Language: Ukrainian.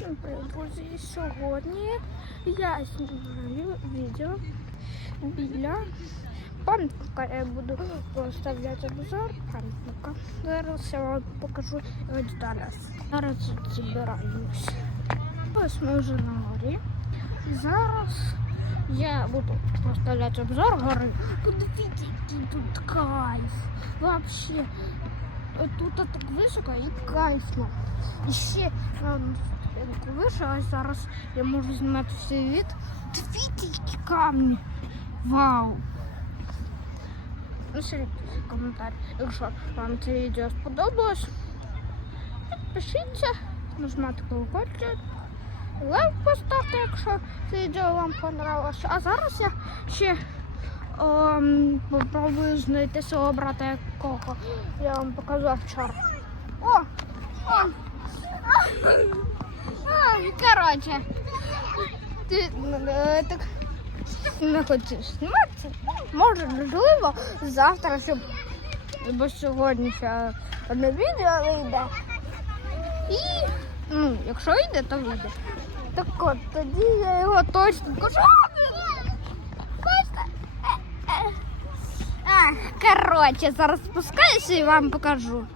Всім привіт, друзі! Сьогодні я знімаю відео біля пам'ятника. Я буду поставляти обзор пам'ятника. Зараз я вам покажу деталі. Зараз збираємось. Ось ми вже на горі. Зараз я буду поставляти обзор гори. Подивіться, який тут кайф. Вообще. Тут так високо і кайфно. І ще ем, ступеньку вище, а зараз я можу знімати всей від. Дивіться, які камні. Вау! Пишіть коментар, якщо вам це відео сподобалось. Підпишіться, нажмайте колокольчик. Лайк поставте, якщо це відео вам понравилося. А зараз я ще ем, попробую знайти свого брата якого я вам показав вчора. О! О! А, короче, ти е, так не хочеш зніматися? Може, можливо, завтра, щоб бо сьогодні ще одне відео вийде. І, ну, якщо йде, то вийде. Так от, тоді я його точно покажу. Точно. Е, е. А, коротше, зараз спускаюся і вам покажу.